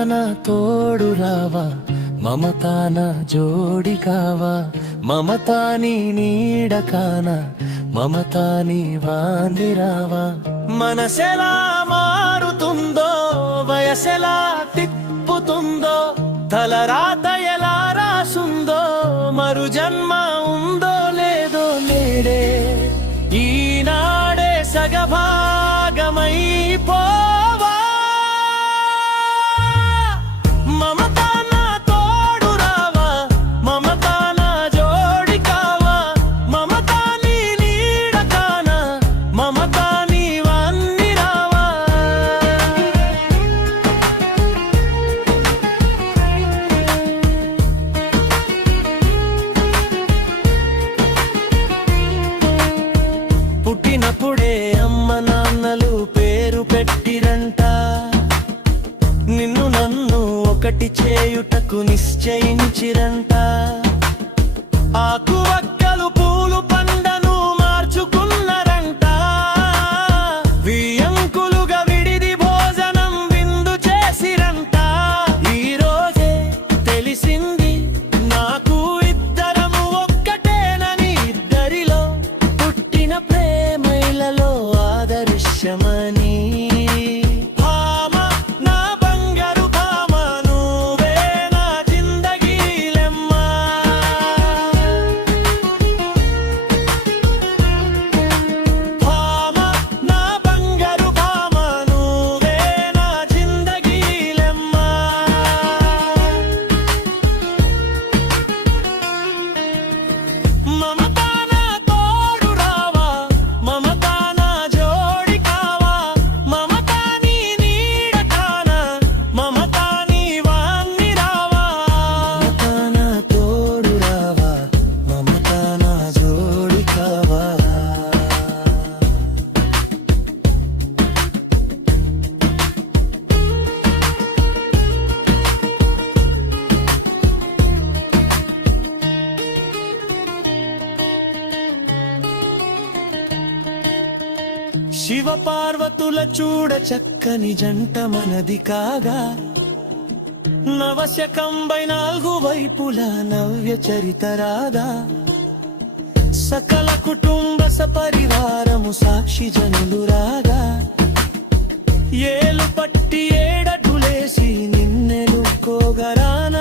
మమతాన తోడు రావా, మమతాన జోడి కావా, మమతాని నీడ కానా, మమతాని వాంది రావా. మనసెలా మారుతుందో, వయసెలా తిప్పుతుందో, తలరాత ఎలా రాసుందో, మరు జన్మ ఉందో లేదో నేడే ఈనాడే సగభాగమైపోవా. మమతాన తోడు రావా, మమతాన జోడి కావా, మమతాని నీడ కానా, మమతాని వన్ని రావా. పుట్టినప్పుడే అమ్మ నాన్నలు పేరు పెట్టిరంట, నిన్ను నన్ను ఒకటి చేయుటకు నిశ్చయించిరంట. ఆకు వక్కలు పూలు పండను మార్చుకున్నారంట, వియంకులుగా విడిది భోజనం విందు చేసిరంట. ఈ రోజే తెలిసింది నాకు ఇద్దరము ఒక్కటేనని, ఇద్దరిలో పుట్టిన ప్రేమైలలో ఆదర్శమని. భామ నా బంగారు భామ, నువ్వే నా జిందగీలెమ్మా. భామ నా బంగారు భామ, నువ్వే నా జిందగీలెమ్మా. మమతాన తోడు రావా, మమతాన జోడి కావా, మమతాని నీడ కానా, మమతాని వాంది రావా. మమతాన తోడు రావా, మమతాన జోడి కావా. శివ పార్వతుల చూడ చక్కని జంట మనది కాగా, నవశకంబై నాలుగు వైపుల నవ్య చరితరాగా. సకల కుటుంబ సపరివారము సాక్షి జనులు రాగా, ఏలు పట్టి ఏడటులేసి నిన్నెలుకోగరాన